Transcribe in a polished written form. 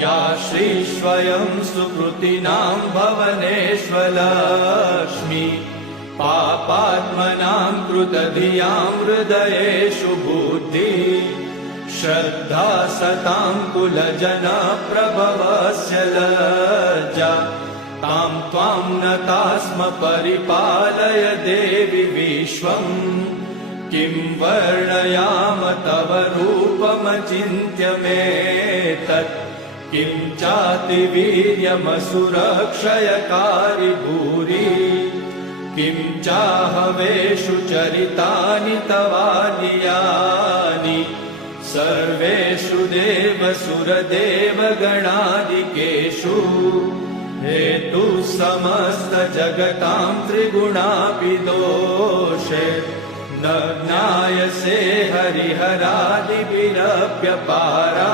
या श्रीस्वयं सुकृतिनां भवनेष्वलक्ष्मी पापात्मनां कृतधियां हृदयेषु बुद्धि श्रद्धा सतां कुलजनप्रभवस्य लज्जा तां त्वां नता स्म परिपालय देवि विश्वम् किं वर्णयाम तव रूपमचिन्त्यमेतत् किं चातिवीर्यमसुरक्षयकारि भूरि किं चाहवेषु चरितानि तवानियानि सर्वेषु देवसुरदेवगणादिकेषु हेतु समस्त जगतां त्रिगुणापि दोषे न ज्ञायसे हरिहरादिभिरप्यपारा